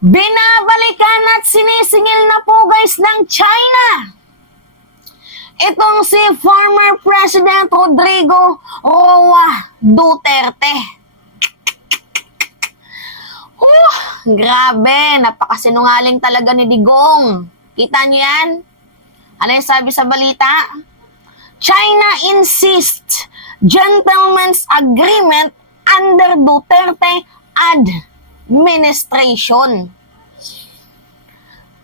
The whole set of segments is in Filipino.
Binabalikan at sinisingil na po guys ng China itong si former President Rodrigo Roa Duterte. Grabe, napakasinungaling talaga ni Digong. Kita niyo yan? Ano yung sabi sa balita? China insists gentleman's agreement under Duterte administration.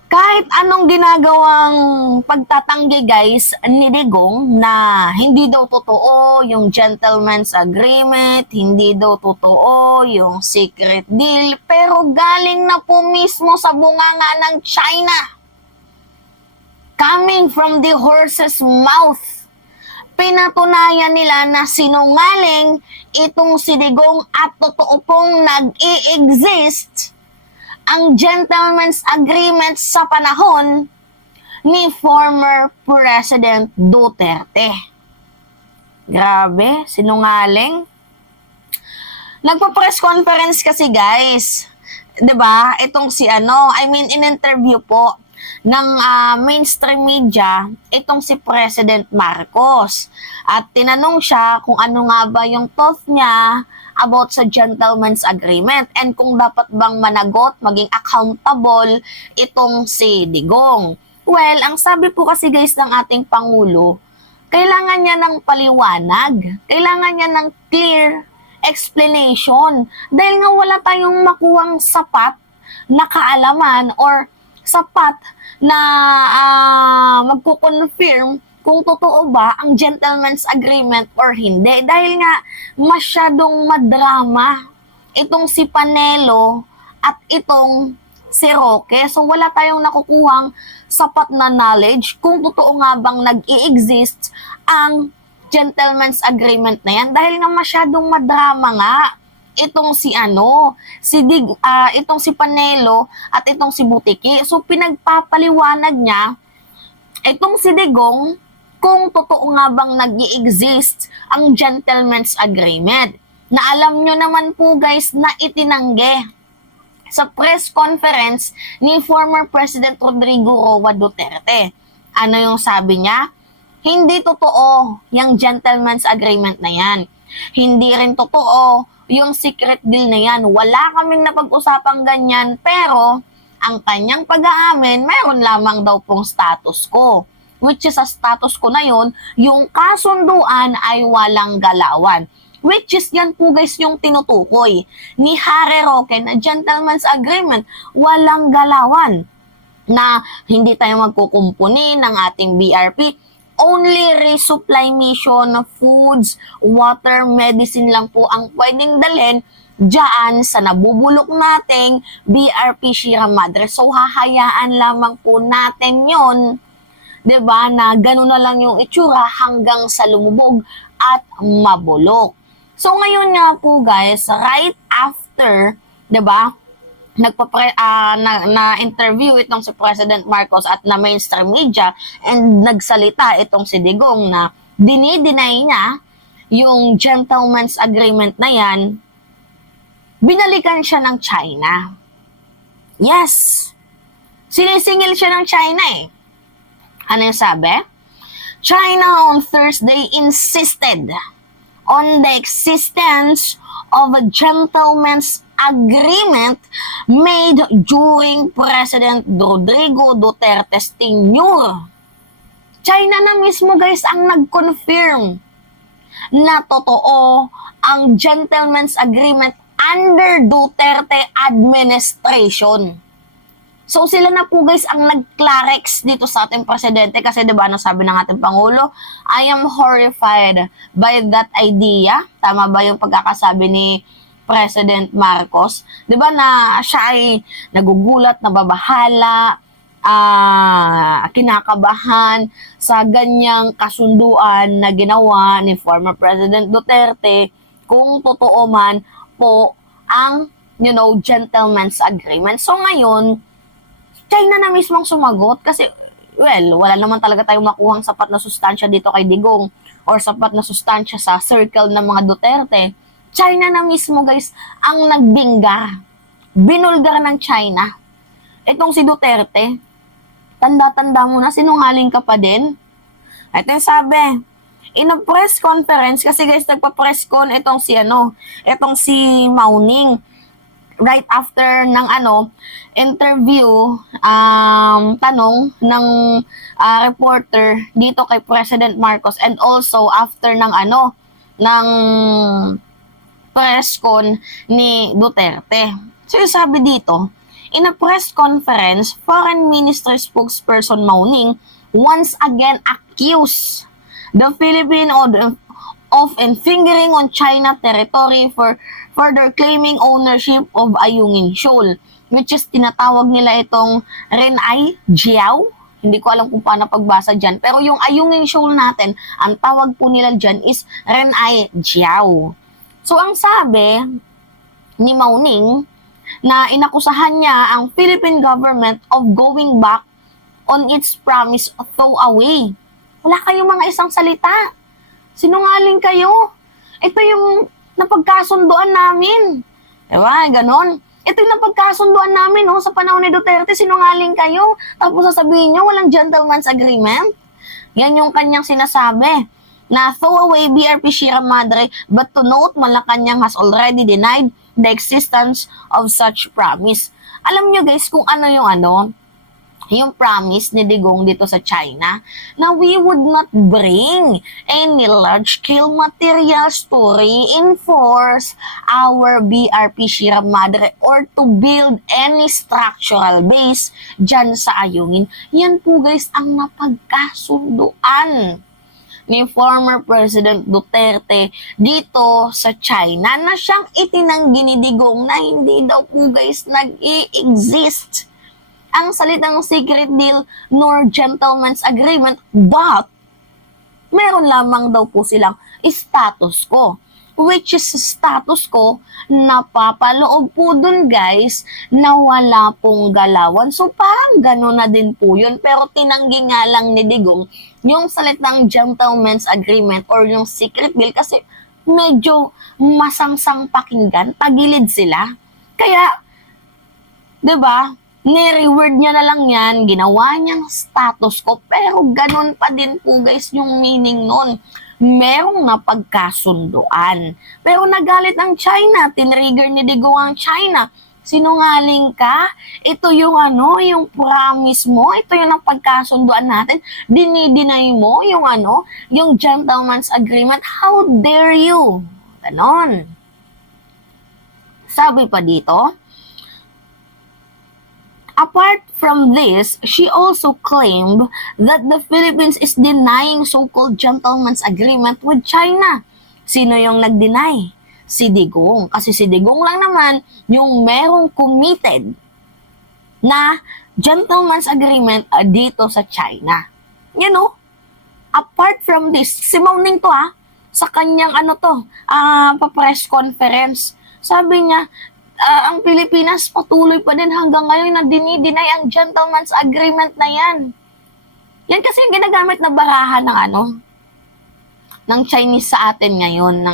Kahit anong ginagawang pagtatanggi guys ni Digong na hindi daw totoo yung gentleman's agreement, hindi daw totoo yung secret deal, pero galing na po mismo sa bunganga ng China. Coming from the horse's mouth. Pinatunayan nila na sinungaling itong si Digong at totoo pong nag-i-exist ang gentleman's agreement sa panahon ni former President Duterte. Grabe, sinungaling. Nagpa-press conference kasi guys, 'di ba? Itong si in-interview po ng mainstream media itong si President Marcos. At tinanong siya kung ano nga ba yung thought niya about sa gentleman's agreement and kung dapat bang managot, maging accountable itong si Digong. Well, ang sabi po kasi guys ng ating Pangulo, kailangan niya ng paliwanag, kailangan niya ng clear explanation dahil nga wala tayong makuhang sapat na kaalaman or sapat na magko-confirm kung totoo ba ang gentleman's agreement or hindi. Dahil nga masyadong madrama itong si Panelo at itong si Roque. So wala tayong nakukuhang sapat na knowledge kung totoo nga bang nag-i-exist ang gentleman's agreement na yan. Dahil nga masyadong madrama nga itong itong si Panelo at itong si Butiki. So pinagpapaliwanag niya itong si Digong kung totoo nga bang nag-i-exist ang gentleman's agreement. Na alam nyo naman po guys na itinanggi sa press conference ni former President Rodrigo Roa Duterte. Ano yung sabi niya? Hindi totoo yung gentleman's agreement na yan. Hindi rin totoo yung secret deal na yan. Wala kaming napag-usapang ganyan, pero ang kanyang pag-aamin, mayroon lamang daw pong status quo. Which is sa status quo na yun, yung kasunduan ay walang galawan. Which is yan po guys yung tinutukoy ni Harry Roque na gentleman's agreement, walang galawan. Na hindi tayo magkukumpuni ng ating BRP, only resupply mission, foods, water, medicine lang po ang pwedeng dalhin diyan sa nabubulok nating BRP Sierra Madre. So hahayaan lamang po natin yon, 'di ba, na gano'n na lang yung itsura hanggang sa lumubog at mabulok. So ngayon nga po guys, right after, 'di ba, na-interview itong si President Marcos at na mainstream media and nagsalita itong si Digong na dinideny niya yung gentleman's agreement na yan, binalikan siya ng China. Yes, sinisingil siya ng China eh. Ano yung sabi? China on Thursday insisted on the existence of a gentleman's agreement made during President Rodrigo Duterte's tenure. China na mismo guys ang nag-confirm na totoo ang gentleman's agreement under Duterte administration. So sila na po guys ang nag-clarex dito sa ating presidente kasi 'di ba ano sabi ng ating Pangulo, I am horrified by that idea. Tama ba yung pagkakasabi ni President Marcos? 'Di ba na siya ay nagugulat, nababahala, kinakabahan sa ganyang kasunduan na ginawa ni former President Duterte kung totoo man po ang gentleman's agreement. So ngayon, China na mismong sumagot kasi wala naman talaga tayong makuhang sapat na sustansya dito kay Digong or sapat na sustansya sa circle ng mga Duterte. China na mismo guys ang nagbinggar. Binulgar ng China Itong si Duterte, tanda-tanda mo na, sinungaling ka pa din. Ito yung sabi, in a press conference, kasi guys, nagpa-press con itong si Mauning, right after ng interview, tanong ng reporter dito kay President Marcos, and also after ng ng press con ni Duterte. So yung sabi dito, in a press conference, Foreign Ministry spokesperson Mauning once again accused the Philippines of fingering on China territory for further claiming ownership of Ayungin Shoal, which is tinatawag nila itong Renai Jiao. Hindi ko alam kung paano pagbasa dyan. Pero yung Ayungin Shoal natin, ang tawag po nila dyan is Renai Jiao. So ang sabi ni Mauning, na inakusahan niya ang Philippine government of going back on its promise throw away. Wala kayong mga isang salita. Sinungaling kayo. Ito yung napagkasunduan namin. Diba? Ganon. Ito yung napagkasunduan namin sa panahon ni Duterte. Sinungaling kayo. Tapos sasabihin nyo, walang gentleman's agreement. Yan yung kanyang sinasabi. Na throw away BRP Sierra Madre, but to note, Malacanang has already denied the existence of such promise. Alam nyo guys kung ano yung promise ni Digong dito sa China, na we would not bring any large-scale materials to reinforce our BRP Sierra Madre or to build any structural base dyan sa Ayungin. Yan po guys ang napagkasunduan ni former President Duterte dito sa China, na siyang itinanggi ni Digong na hindi daw po guys nag-i-exist ang salitang secret deal nor gentleman's agreement, but meron lamang daw po silang status quo, which is status quo napapaloob po dun guys na wala pong galawan. So parang gano'n na din po yun, pero tinanggi nga lang ni Digong yung salitang gentleman's agreement or yung secret deal kasi medyo masangsang pakinggan, tagilid sila. Kaya, 'di ba? Ni-reword niya na lang yan, ginawa niyang status ko, pero ganun pa din po guys yung meaning nun. Merong napagkasunduan. Pero nagalit ang China, tinrigger ni Digong ang China. Sinungaling ka? Ito yung yung promise mo, ito yung napagkasunduan natin. Dinideny mo yung yung gentleman's agreement. How dare you? Ganon. Sabi pa dito, apart from this, she also claimed that the Philippines is denying so-called gentleman's agreement with China. Sino yung nag-deny? Si Digong. Kasi si Digong lang naman yung merong committed na gentleman's agreement dito sa China. You know, apart from this, si Mauning to sa kanyang pa-press conference, sabi niya, ang Pilipinas patuloy pa din hanggang ngayon na dinideny ang gentleman's agreement na yan. Yan kasi yung ginagamit na baraha ng Chinese sa atin ngayon,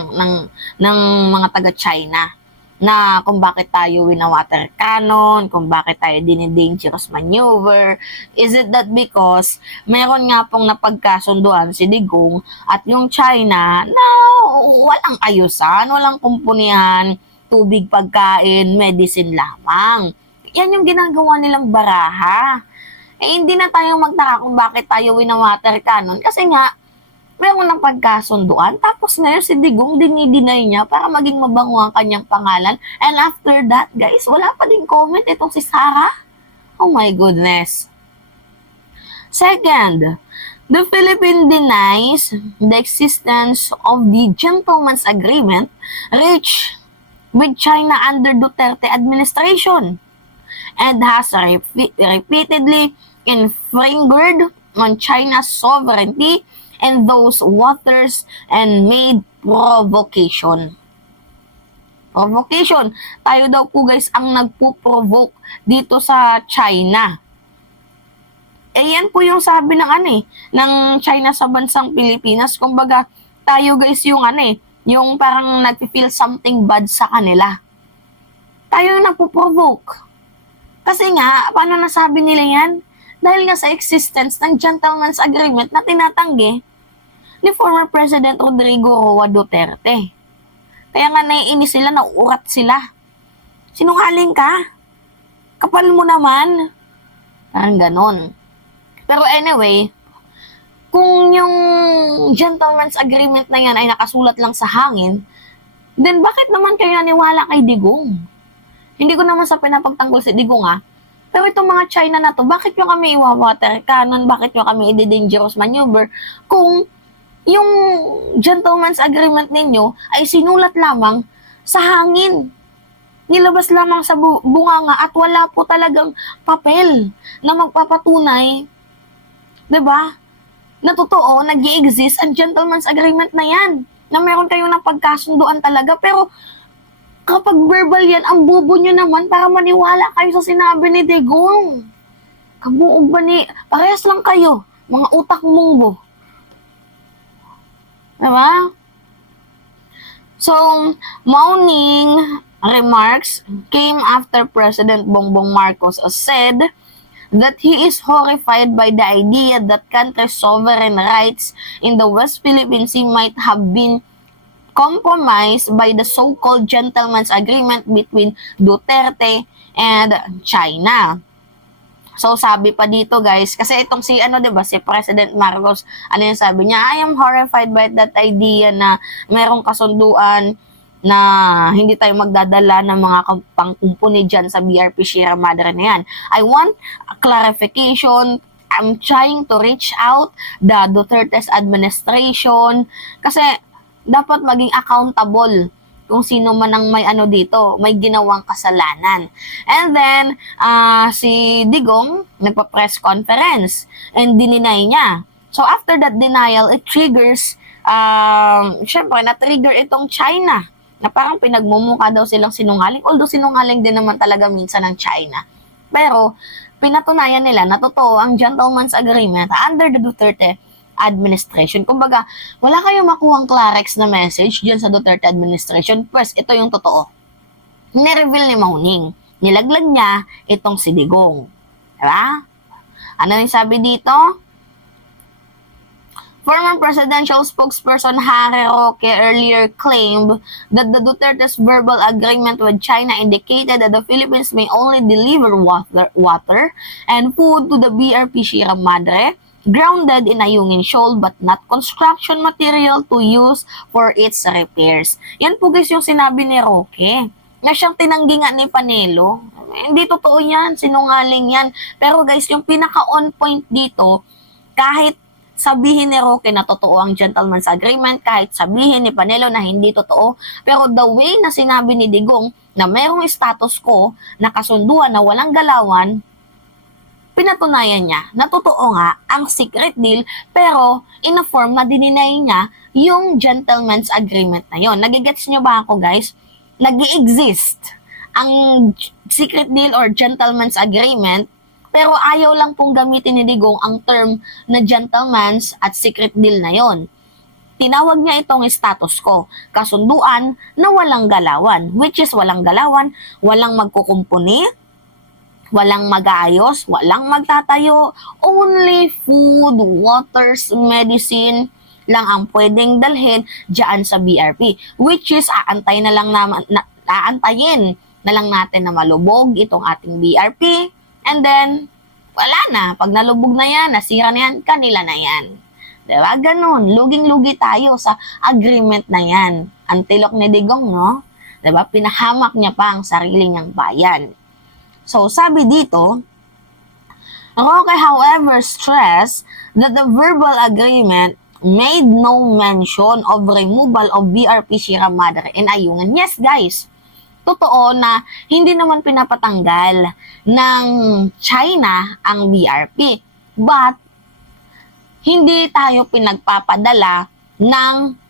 ng mga taga-China, na kung bakit tayo wina-water cannon, kung bakit tayo dinidangerous maneuver. Is it that because meron nga pong napagkasunduan si Digong at yung China na walang ayusan, walang kumpunihan, tubig, pagkain, medicine lamang. Yan yung ginagawa nilang baraha. Hindi na tayo magtaka kung bakit tayo wina-water cannon kasi nga meron ng pagkasunduan. Tapos ngayon si Digong dinideny niya para maging mabango ang kanyang pangalan. And after that, guys, wala pa din comment itong si Sarah. Oh my goodness. Second, the Philippines denies the existence of the gentleman's agreement reached with China under Duterte administration and has repeatedly infringed on China's sovereignty in those waters and made provocation. Provocation. Tayo daw po guys ang nagpo-provoke dito sa China. Yan po yung sabi ng China sa bansang Pilipinas. Kumbaga, tayo guys yung yung parang nag-feel something bad sa kanila. Tayo yung nagpo-provoke. Kasi nga, paano nasabi nila yan? Dahil nga sa existence ng gentleman's agreement na tinatanggi ni former President Rodrigo Roa Duterte. Kaya nga naiinis sila, nauurat sila. Sinungaling ka? Kapal mo naman. Parang ganon. Pero anyway, kung yung gentleman's agreement na yan ay nakasulat lang sa hangin, then bakit naman kayo naniwala kay Digong? Hindi ko naman sa pinapagtanggol si Digong pero itong mga China na to, bakit nyo kami iwa-water cannon? Bakit nyo kami i-dangerous maneuver? Kung yung gentleman's agreement ninyo ay sinulat lamang sa hangin. Nilabas lamang sa bunganga at wala po talagang papel na magpapatunay, 'di ba? Na totoo, nag-i-exist ang gentleman's agreement na yan. Na meron kayong napagkasunduan talaga. Pero kapag verbal yan, ang bobo nyo naman para maniwala kayo sa sinabi ni Digong. Kabuog ba ni... Parehas lang kayo. Mga utak mungbo. Diba? So, Mauning remarks came after President Bongbong Marcos said that he is horrified by the idea that country's sovereign rights in the West Philippine Sea might have been compromised by the so-called gentleman's agreement between Duterte and China. So sabi pa dito guys, kasi itong si diba, si President Marcos, yung sabi niya, I am horrified by that idea na merong kasunduan na hindi tayo magdadala ng mga pangkumpuni dyan sa BRP Sierra Madre na yan. I want a clarification. I'm trying to reach out the Duterte's administration kasi dapat maging accountable kung sino man ang may dito, may ginawang kasalanan. And then, si Digong nagpa-press conference and dininay niya. So after that denial, it triggers, syempre na-trigger itong China na parang pinagmumukha daw silang sinungaling. Although sinungaling din naman talaga minsan ng China. Pero pinatunayan nila na totoo ang gentleman's agreement under the Duterte administration. Kumbaga, wala kayong makuhang Clarex na message dyan sa Duterte administration. First, ito yung totoo. Nireveal ni Mauning. Nilaglag niya itong si Digong. Diba? Ano yung sabi dito? Former presidential spokesperson Harry Roque earlier claimed that the Duterte's verbal agreement with China indicated that the Philippines may only deliver water and food to the BRP Sierra Madre grounded in Ayungin Shoal but not construction material to use for its repairs. Yan po guys yung sinabi ni Roque na siyang tinanggi nga ni Panelo. Hindi totoo yan, sinungaling yan. Pero guys, yung pinaka-on point dito, kahit sabihin ni Roque na totoo ang gentleman's agreement, kahit sabihin ni Panelo na hindi totoo, pero the way na sinabi ni Digong na mayroong status quo na kasunduan na walang galawan, pinatunayan niya na totoo nga ang secret deal pero in a form na dininay niya yung gentleman's agreement na yon. Nagigets niyo ba ako guys? Nag-i-exist ang secret deal or gentleman's agreement pero ayaw lang pong gamitin ni Digong ang term na gentleman's at secret deal na yon. Tinawag niya itong status quo, kasunduan na walang galawan, which is walang galawan, walang magkukumpuni, walang mag-aayos, walang magtatayo, only food, waters, medicine lang ang pwedeng dalhin diyan sa BRP. Which is aantayin na lang natin na malubog itong ating BRP. And then, wala na. Pag nalubog na yan, nasira na yan, kanila na yan. Diba? Ganon. Luging-lugi tayo sa agreement na yan. Antilok ni Digong, no? Diba? Pinahamak niya pa ang sarili niyang bayan. So, sabi dito, Roque, however, stressed that the verbal agreement made no mention of removal of BRP Sierra Madre and Ayungin. Yes, guys, totoo na hindi naman pinapatanggal ng China ang BRP. But, hindi tayo pinagpapadala ng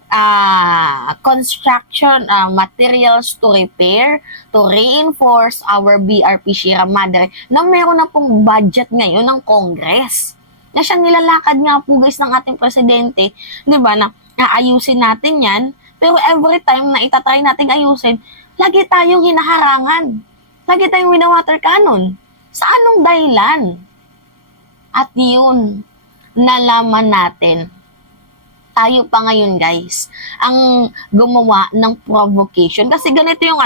construction materials to repair, to reinforce our BRP Sierra Madre na meron na pong budget ngayon ng Congress. Na siyang nilalakad nga po guys ng ating presidente, di ba, na aayusin natin yan, pero every time na itatry natin ayusin, lagi tayong hinaharangan. Lagi tayong winawater cannon. Sa anong dahilan? At yun, nalaman natin. Tayo pa ngayon, guys, ang gumawa ng provocation. Kasi ganito yung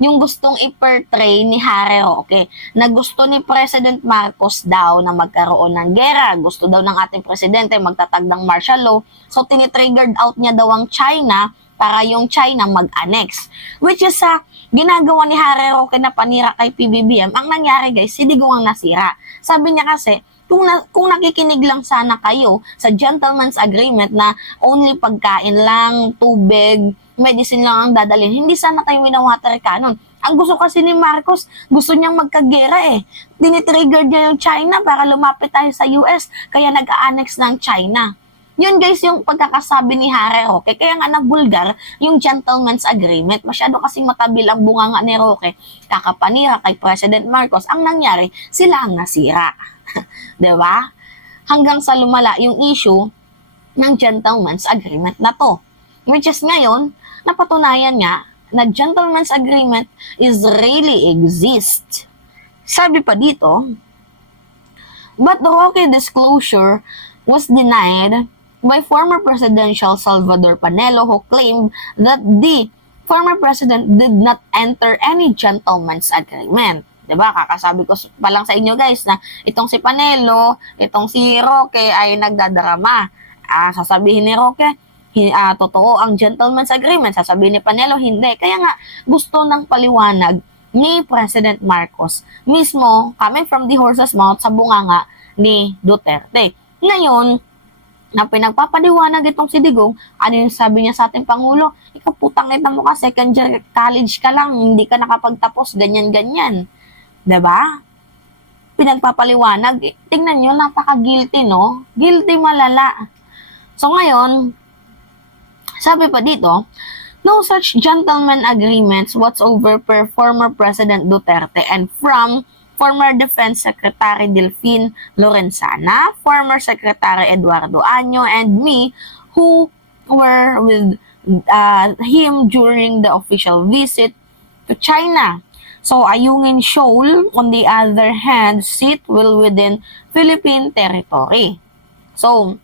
yung gustong i-portray ni Harry Roque, na gusto ni President Marcos daw na magkaroon ng gera. Gusto daw ng ating presidente magtatag ng martial law. So, tinitriggered out niya daw ang China para yung China mag-annex. Which is ginagawa ni Harry Roque na panira kay PBBM. Ang nangyari, guys, si Digong ang nasira. Sabi niya kasi, kung nakikinig lang sana kayo sa gentleman's agreement na only pagkain lang, tubig, medicine lang ang dadalhin, hindi sana tayo winawater cannon. Ang gusto kasi ni Marcos, gusto niyang magkagera Dinitrigger niya yung China para lumapit tayo sa US, kaya nag-a-annex ng China. Yun guys, yung pagkakasabi ni Harry Roque, kaya nga nabulgar yung gentleman's agreement. Masyado kasing matabil ang bunganga ni Roque, kakapanira kay President Marcos. Ang nangyari, sila ang nasira. Diba? Hanggang sa lumala yung issue ng gentleman's agreement na to. Which is ngayon, napatunayan nga na gentleman's agreement is really exist. Sabi pa dito, but the Roque disclosure was denied by former Presidential Salvador Panelo, who claimed that the former president did not enter any gentleman's agreement. Diba? Kakasabi ko pa lang sa inyo guys na itong si Panelo, itong si Roque ay nagdadrama. Sasabihin ni Roque, totoo ang gentleman's agreement. Sasabihin ni Panelo, hindi. Kaya nga, gusto ng paliwanag ni President Marcos mismo, coming from the horse's mouth, sa bunganga ni Duterte. Ngayon, na pinagpapaliwanag itong si Digong, ano yung sabi niya sa ating Pangulo? Ikaw putang ina mo ka, second year college ka lang, hindi ka nakapagtapos, ganyan-ganyan. Diba? Pinagpapaliwanag. Tingnan nyo, napaka-guilty, no? Guilty malala. So ngayon, sabi pa dito, no such gentleman agreements whatsoever per former President Duterte and from former Defense Secretary Delfin Lorenzana, former Secretary Eduardo Año, and me, who were with him during the official visit to China. So, Ayungin Shoal, on the other hand, sit well within Philippine territory. So,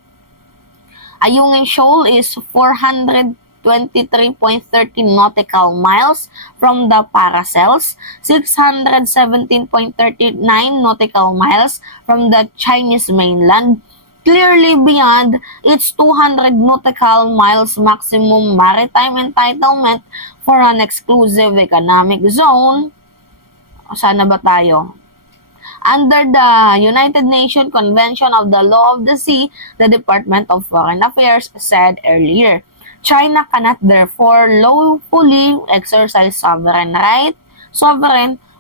Ayungin Shoal is 423.13 nautical miles from the Paracels, 617.39 nautical miles from the Chinese mainland, clearly beyond its 200 nautical miles maximum maritime entitlement for an exclusive economic zone. Sana ba tayo? Under the United Nations Convention of the Law of the Sea, the Department of Foreign Affairs said earlier, China cannot therefore lawfully exercise sovereign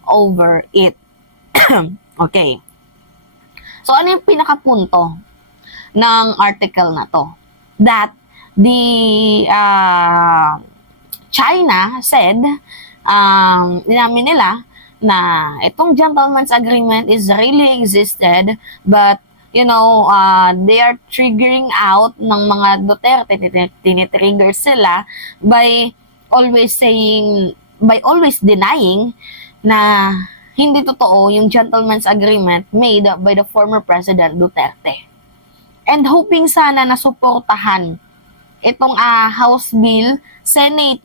over it. Okay. So, ano yung pinakapunto ng article na to? That the China said, inamin nila, na itong gentleman's agreement is really existed, but they are triggering out ng mga Duterte, tinitrigger sila by always denying na hindi totoo yung gentleman's agreement made by the former President Duterte. And hoping sana na suportahan itong House Bill, Senate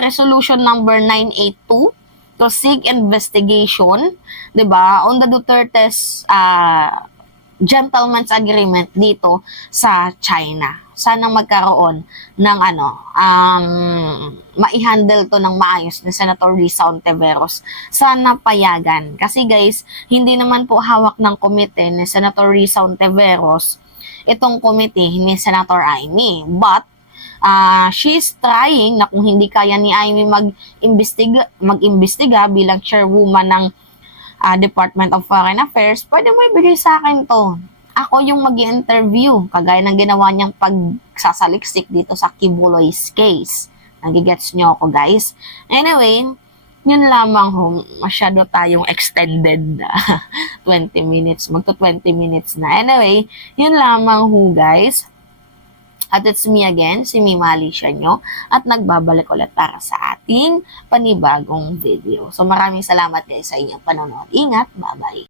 Resolution number 982 to seek investigation, 'di ba, on the Duterte's gentleman's agreement dito sa China. Sana magkaroon ng maihandle to ng maayos ni Senator Risa Ontiveros. Sana payagan. Kasi guys, hindi naman po hawak ng komite ni Senator Risa Ontiveros itong committee ni Senator Amy. But she's trying na kung hindi kaya ni Amy mag-imbestiga bilang chairwoman ng Department of Foreign Affairs, pwede mo ibigay sa akin to. Ako yung mag-interview, kagaya ng ginawa niyang pagsasaliksik dito sa Kibuloy's case. Nagigets niyo ako, guys. Anyway, yun lamang ho, masyado tayong extended 20 minutes, magto 20 minutes na. Anyway, yun lamang ho, guys. At it's me again, si Mima Alicia nyo, at nagbabalik ulit para sa ating panibagong video. So maraming salamat guys sa inyong panonood. Ingat, bye-bye!